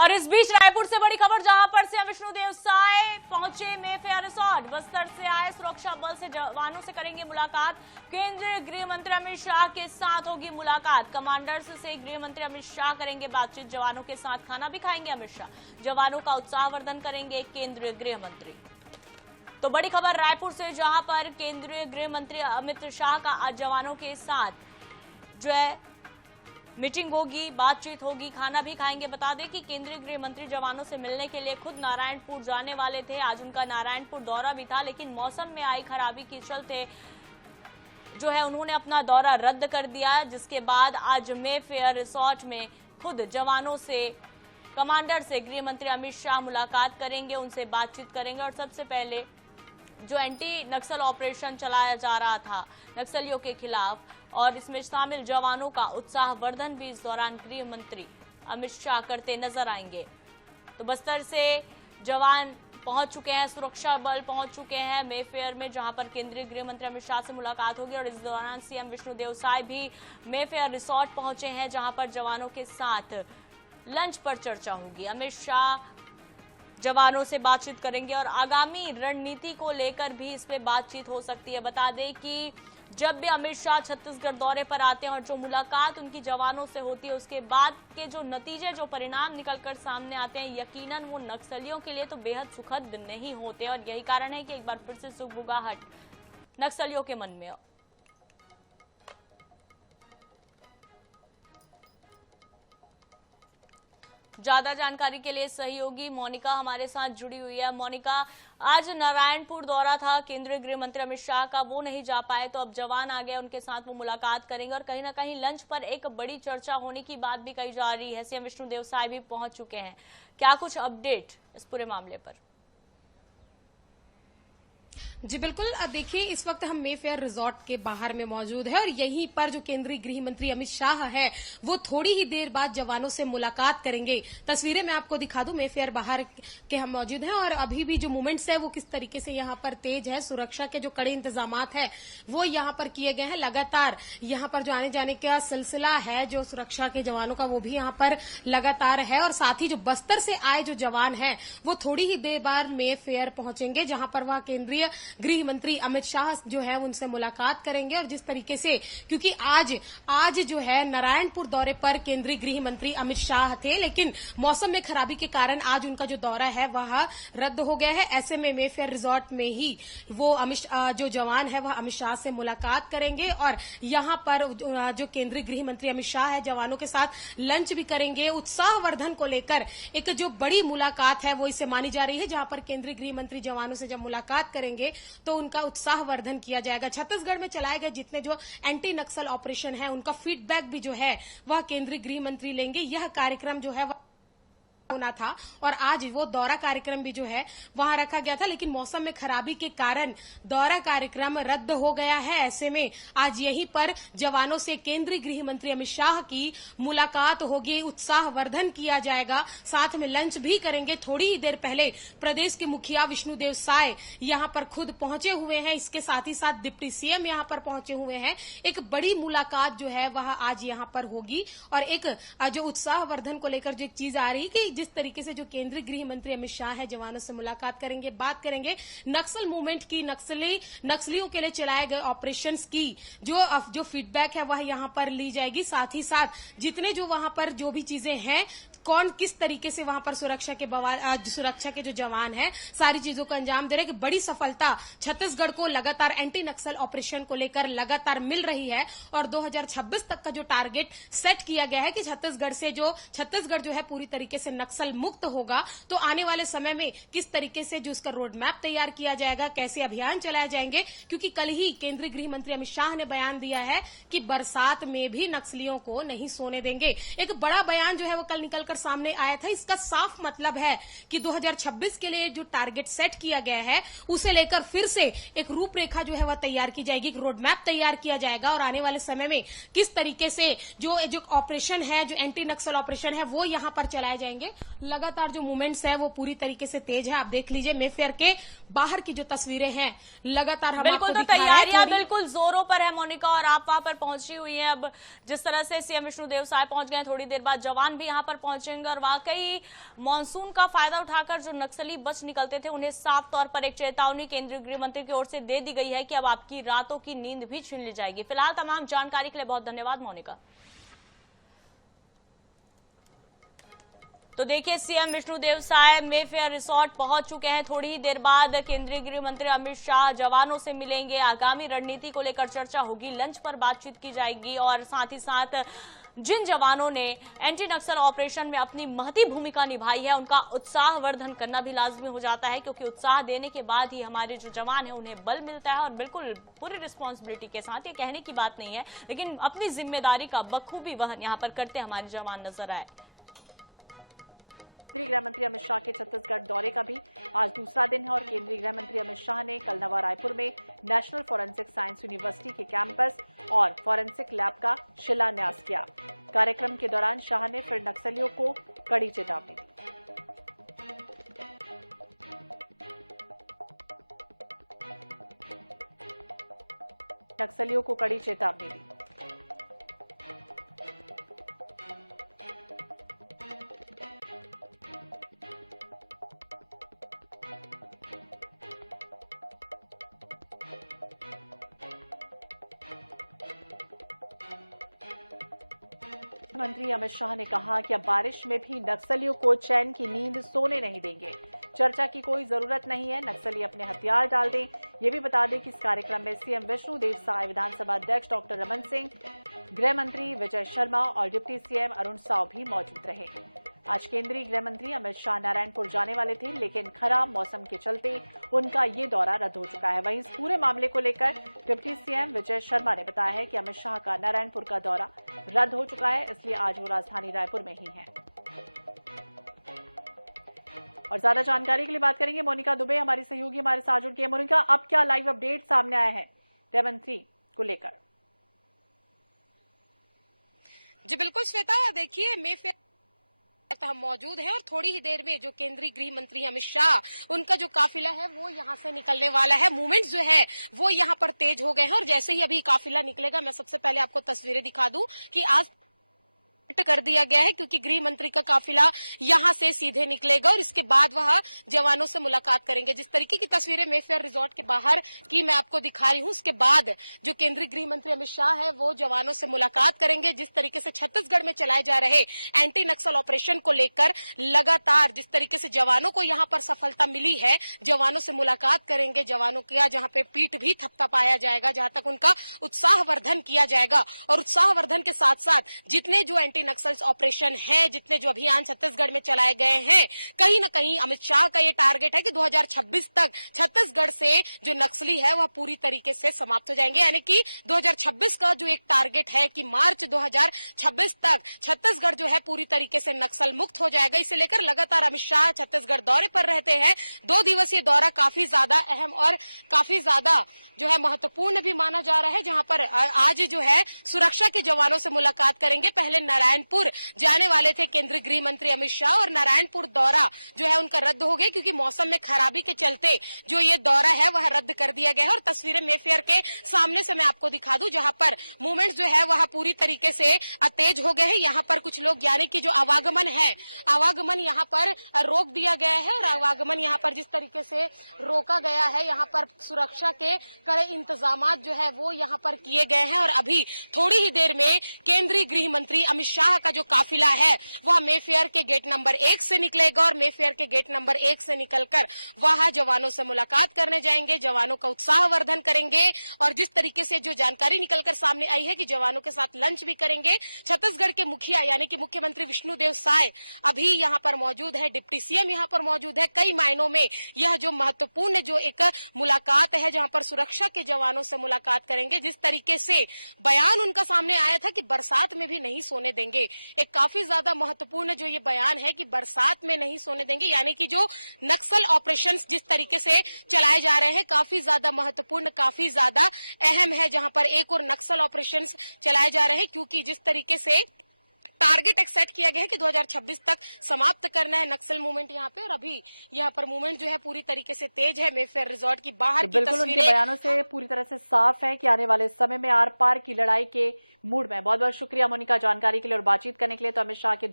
और इस बीच रायपुर से बड़ी खबर, जहां पर सीएम विष्णुदेव साय पहुंचे मेफेयर रिसोर्ट। बस्तर से आए सुरक्षा बल से जवानों से करेंगे मुलाकात। केंद्रीय गृह मंत्री अमित शाह के साथ होगी मुलाकात। कमांडर्स से गृह मंत्री अमित शाह करेंगे बातचीत। जवानों के साथ खाना भी खाएंगे अमित शाह। जवानों का उत्साहवर्धन करेंगे केंद्रीय गृह मंत्री। तो बड़ी खबर रायपुर से, जहां पर केंद्रीय गृह मंत्री अमित शाह का आज जवानों के साथ जो है मीटिंग होगी, बातचीत होगी, खाना भी खाएंगे। बता दें कि केंद्रीय गृह मंत्री जवानों से मिलने के लिए खुद नारायणपुर जाने वाले थे। आज उनका नारायणपुर दौरा भी था, लेकिन मौसम में आई खराबी के चलते जो है उन्होंने अपना दौरा रद्द कर दिया। जिसके बाद आज मेफेयर रिसोर्ट में खुद जवानों से, कमांडर से गृह मंत्री अमित शाह मुलाकात करेंगे, उनसे बातचीत करेंगे। और सबसे पहले जो एंटी नक्सल ऑपरेशन चलाया जा रहा था नक्सलियों के खिलाफ, और इसमें शामिल जवानों का उत्साहवर्धन भी इस दौरान गृह मंत्री अमित शाह करते नजर आएंगे। तो बस्तर से जवान पहुंच चुके हैं, सुरक्षा बल पहुंच चुके हैं मेफेयर में, जहां पर केंद्रीय गृह मंत्री अमित शाह से मुलाकात होगी। और इस दौरान सीएम विष्णुदेव साय भी मेफेयर रिसोर्ट पहुंचे हैं, जहां पर जवानों के साथ लंच पर चर्चा होगी। अमित शाह जवानों से बातचीत करेंगे और आगामी रणनीति को लेकर भी इस पे बातचीत हो सकती है। बता दें कि जब भी अमित शाह छत्तीसगढ़ दौरे पर आते हैं और जो मुलाकात उनकी जवानों से होती है, उसके बाद के जो नतीजे, जो परिणाम निकलकर सामने आते हैं, यकीनन वो नक्सलियों के लिए तो बेहद सुखद नहीं होते। और यही कारण है कि एक बार फिर से सुगबुगाहट नक्सलियों के मन में। ज्यादा जानकारी के लिए सहयोगी मोनिका हमारे साथ जुड़ी हुई है। मोनिका, आज नारायणपुर दौरा था केंद्रीय गृह मंत्री अमित शाह का, वो नहीं जा पाए, तो अब जवान आ गए, उनके साथ वो मुलाकात करेंगे। और कहीं ना कहीं लंच पर एक बड़ी चर्चा होने की बात भी कही जा रही है। सीएम विष्णुदेव साय भी पहुंच चुके हैं। क्या कुछ अपडेट इस पूरे मामले पर? जी बिल्कुल, देखिए इस वक्त हम मेफेयर रिजॉर्ट के बाहर में मौजूद है और यहीं पर जो केंद्रीय गृह मंत्री अमित शाह है वो थोड़ी ही देर बाद जवानों से मुलाकात करेंगे। तस्वीरें मैं आपको दिखा दूं, मेफेयर बाहर के हम मौजूद हैं और अभी भी जो मूवमेंट्स है वो किस तरीके से यहाँ पर तेज है। सुरक्षा के जो कड़े इंतजामात है वो यहाँ पर किए गए हैं। लगातार यहाँ पर जो आने जाने का सिलसिला है जो सुरक्षा के जवानों का, वो भी यहाँ पर लगातार है। और साथ ही जो बस्तर से आए जो जवान है वो थोड़ी ही देर बाद मेफेयर पहुंचेंगे, जहां पर वह केंद्रीय गृह मंत्री अमित शाह जो है उनसे मुलाकात करेंगे। और जिस तरीके से, क्योंकि आज जो है नारायणपुर दौरे पर केंद्रीय गृह मंत्री अमित शाह थे, लेकिन मौसम में खराबी के कारण आज उनका जो दौरा है वह रद्द हो गया है। ऐसे में मेफेयर रिजॉर्ट में ही वो जो जवान है वह अमित शाह से मुलाकात करेंगे और यहां पर जो केंद्रीय गृह मंत्री अमित शाह है जवानों के साथ लंच भी करेंगे। उत्साहवर्धन को लेकर एक जो बड़ी मुलाकात है वो इसे मानी जा रही है, जहां पर केंद्रीय गृह मंत्री जवानों से जब मुलाकात करेंगे तो उनका उत्साहवर्धन किया जाएगा। छत्तीसगढ़ में चलाए गए जितने जो एंटी नक्सल ऑपरेशन है उनका फीडबैक भी जो है वह केंद्रीय गृह मंत्री लेंगे। यह कार्यक्रम जो है होना था और आज वो दौरा कार्यक्रम भी जो है वहां रखा गया था, लेकिन मौसम में खराबी के कारण दौरा कार्यक्रम रद्द हो गया है। ऐसे में आज यहीं पर जवानों से केंद्रीय गृह मंत्री अमित शाह की मुलाकात होगी, उत्साहवर्धन किया जाएगा, साथ में लंच भी करेंगे। थोड़ी ही देर पहले प्रदेश के मुखिया विष्णुदेव साय यहां पर खुद पहुंचे हुए हैं, इसके साथ ही साथ डिप्टी सीएम यहां पर पहुंचे हुए हैं। एक बड़ी मुलाकात जो है वह आज यहां पर होगी और एक जो उत्साहवर्धन को लेकर जो एक चीज आ रही कि जिस तरीके से जो केंद्रीय गृह मंत्री अमित शाह है जवानों से मुलाकात करेंगे, बात करेंगे नक्सल मूवमेंट की, नक्सलियों के लिए चलाए गए ऑपरेशंस की जो फीडबैक है वह यहां पर ली जाएगी। साथ ही साथ जितने जो वहां पर जो भी चीजें हैं, कौन किस तरीके से वहां पर सुरक्षा के जो जवान हैं सारी चीजों को अंजाम दे रहे हैं। कि बड़ी सफलता छत्तीसगढ़ को लगातार एंटी नक्सल ऑपरेशन को लेकर लगातार मिल रही है और 2026 तक का जो टारगेट सेट किया गया है कि छत्तीसगढ़ जो है पूरी तरीके से नक्सल मुक्त होगा। तो आने वाले समय में किस तरीके से जो उसका रोड मैप तैयार किया जाएगा, कैसे अभियान चलाए जाएंगे, क्योंकि कल ही केंद्रीय गृह मंत्री अमित शाह ने बयान दिया है कि बरसात में भी नक्सलियों को नहीं सोने देंगे। एक बड़ा बयान जो है वो कल निकल सामने आया था। इसका साफ मतलब है कि 2026 के लिए जो टारगेट सेट किया गया है उसे लेकर फिर से एक रूपरेखा जो है वह तैयार की जाएगी, एक रोड मैप तैयार किया जाएगा और आने वाले समय में किस तरीके से जो ऑपरेशन है, जो एंटी नक्सल ऑपरेशन है वो यहां पर चलाए जाएंगे। लगातार जो मूवमेंट्स है वो पूरी तरीके से तेज है। आप देख लीजिए मेफेयर के बाहर की जो तस्वीरें हैं, लगातार हम बिल्कुल तो तैयारियां बिल्कुल जोरों पर है मोनिका, और आप वहां पर पहुंची हुई हैं। अब जिस तरह से सीएम विष्णुदेव साय पहुंच गए, थोड़ी देर बाद जवान भी यहां पर पहुंच पहुंचेंगे और वाकई मानसून का फायदा उठाकर जो नक्सली बच निकलते थे उन्हें साफ तौर पर एक चेतावनी केंद्रीय गृह मंत्री की ओर से दे दी गई है कि अब आपकी रातों की नींद भी छीन ली जाएगी। फिलहाल तमाम जानकारी के लिए बहुत धन्यवाद मोनिका। तो देखिए, CM Vishnudeo Sai Mayfair resort पहुंच चुके हैं। थोड़ी ही देर बाद केंद्रीय गृह मंत्री अमित शाह जवानों से मिलेंगे, आगामी रणनीति को लेकर चर्चा होगी, लंच पर बातचीत की जाएगी और साथ ही साथ जिन जवानों ने एंटी नक्सल ऑपरेशन में अपनी महती भूमिका निभाई है उनका उत्साहवर्धन करना भी लाजमी हो जाता है, क्योंकि उत्साह देने के बाद ही हमारे जो जवान हैं उन्हें बल मिलता है। और बिल्कुल पूरी रिस्पॉन्सिबिलिटी के साथ, ये कहने की बात नहीं है, लेकिन अपनी जिम्मेदारी का बखूबी वहन यहाँ पर करते हमारे जवान नजर आए। केंद्रीय गृह मंत्री अमित शाह के छत्तीसगढ़ दौरे का भी आज दूसरा दिन है और केंद्रीय गृह मंत्री अमित शाह ने कल नवा रायपुर में नेशनल फॉरेंसिक साइंस यूनिवर्सिटी के कैंपस और फॉरेंसिक लैब का शिलान्यास किया। कार्यक्रम के दौरान शाह ने फिर नक्सलियों को कड़ी चेतावनी दी। नक्सलियों को कड़ी चेतावनी दी। मंत्री अमित शाह ने कहा कि अब बारिश में भी नक्सलियों को चैन की नींद सोने नहीं देंगे। चर्चा की कोई जरूरत नहीं है, नक्सली अपने हथियार डाल दें। ये भी बता दें कि इस कार्यक्रम में सीएम विष्णुदेव साय, विधानसभा अध्यक्ष डॉक्टर रमन सिंह, गृह मंत्री विजय शर्मा और डिप्टी सीएम अरुण साव भी मौजूद रहे। आज केंद्रीय गृह मंत्री अमित शाह नारायणपुर जाने वाले थे, लेकिन खराब मौसम के चलते उनका ये दौरा रद्द हो चुका है। वहीं इस पूरे मामले को लेकर डिप्टी सीएम विजय शर्मा ने बताया है कि अमित शाह का नारायणपुर का दौरा रद्द हो चुका है, इसलिए आज वो राजधानी रायपुर में ही हैं। और ज्यादा जानकारी के लिए बात करेंगे मोनिका दुबे, हमारी सहयोगी हमारे साथ जुड़ गई। मोनिका, अब क्या लाइव अपडेट सामने आया है गृह मंत्री को लेकर? जी बिल्कुल श्वेता, देखिए मेफेयर हम मौजूद हैं और थोड़ी ही देर में जो केंद्रीय गृह मंत्री अमित शाह उनका जो काफिला है वो यहां से निकलने वाला है। मूवमेंट जो है वो यहां पर तेज हो गए हैं और जैसे ही अभी काफिला निकलेगा, मैं सबसे पहले आपको तस्वीरें दिखा दूं कि आज कर दिया गया है, क्योंकि गृह मंत्री का काफिला यहां से सीधे निकलेगा और इसके बाद वह जवानों से मुलाकात करेंगे। जिस तरीके की तस्वीरें मेफेयर रिजॉर्ट के बाहर की मैं आपको दिखा रही हूं, उसके बाद जो केंद्रीय गृह मंत्री अमित शाह है वो जवानों से मुलाकात करेंगे। जिस तरीके से छत्तीसगढ़ में चलाए जा रहे एंटी नक्सल ऑपरेशन को लेकर लगातार जिस तरीके से जवानों को यहां पर सफलता मिली है, जवानों से मुलाकात करेंगे, जवानों का जहां पे पीठ भी थपथपाया जाएगा, जहां तक उनका उत्साहवर्धन किया जाएगा। और उत्साहवर्धन के साथ साथ जितने जो एंटी नक्सल ऑपरेशन है, जितने जो अभियान छत्तीसगढ़ में चलाए गए हैं, कहीं न कहीं अमित शाह का ये टारगेट है कि 2026 तक छत्तीसगढ़ से जो नक्सली है वह पूरी तरीके से समाप्त हो जाएंगे। यानी कि 2026 का जो एक टारगेट है कि मार्च 2026 तक छत्तीसगढ़ जो है पूरी तरीके से नक्सल मुक्त हो जाएगा। इसे लेकर लगातार अमित शाह छत्तीसगढ़ दौरे पर रहते हैं। 2 दिवसीय दौरा काफी ज्यादा अहम और काफी ज्यादा जो है महत्वपूर्ण भी माना जा रहा है, जहां पर आज जो है सुरक्षा के जवानों से मुलाकात करेंगे। पहले नारायणपुर जाने वाले थे केंद्रीय गृह मंत्री अमित शाह और नारायणपुर दौरा जो है उनका रद्द हो गया, क्योंकि मौसम में खराबी के चलते जो ये दौरा है वह रद्द कर दिया गया है। और तस्वीरें मेफेयर के सामने से मैं आपको दिखा दूं, जहां पर मूवमेंट जो है वह पूरी तरीके से तेज हो गए हैं। यहाँ पर कुछ लोग यानी कि जो आवागमन है, आवागमन यहाँ पर रोक दिया गया है और आवागमन यहाँ पर जिस तरीके से रोका गया है, यहाँ पर सुरक्षा के कड़े इंतजाम जो है वो यहाँ पर किए गए हैं। और अभी थोड़ी ही देर में केंद्रीय गृह मंत्री अमित शाह का जो काफिला है वह मेफेयर के गेट नंबर 1 से निकलेगा और मेफेयर के गेट नंबर 1 से निकलकर वह जवानों से मुलाकात करने जाएंगे, जवानों का उत्साहवर्धन करेंगे। और जिस तरीके से जो जानकारी निकलकर सामने आई है कि जवानों के साथ लंच भी करेंगे। छत्तीसगढ़ के मुखिया यानी कि मुख्यमंत्री विष्णुदेव साय अभी यहाँ पर मौजूद है, डिप्टी सीएम यहाँ पर मौजूद है। कई मायनों में यह जो महत्वपूर्ण जो एक मुलाकात है, जहाँ पर सुरक्षा के जवानों से मुलाकात करेंगे। जिस तरीके से बयान उनका सामने आया था कि बरसात में भी नहीं सोने देंगे, एक काफी ज्यादा महत्वपूर्ण जो ये बयान है कि बरसात में नहीं सोने देंगे, यानी कि जो नक्सल ऑपरेशंस जिस तरीके से चलाए जा रहे हैं काफी ज्यादा महत्वपूर्ण, काफी ज्यादा अहम है। जहां पर एक और नक्सल ऑपरेशंस चलाए जा रहे हैं, क्योंकि जिस तरीके से टारगेट एक सेट किया गया है कि 2026 तक समाप्त करना है नक्सल मूवमेंट यहाँ पे। और अभी यहाँ पर मूवमेंट जो है पूरी तरीके से तेज है। मेफेयर रिजॉर्ट की बाहर की बिल्कुल उनके बयानों से पूरी तरह से साफ है कि आने वाले समय में आर पार की लड़ाई के मूड में। बहुत बहुत शुक्रिया मोनिका जानकारी के लिए और बातचीत करने के लिए। तो अमित शाह के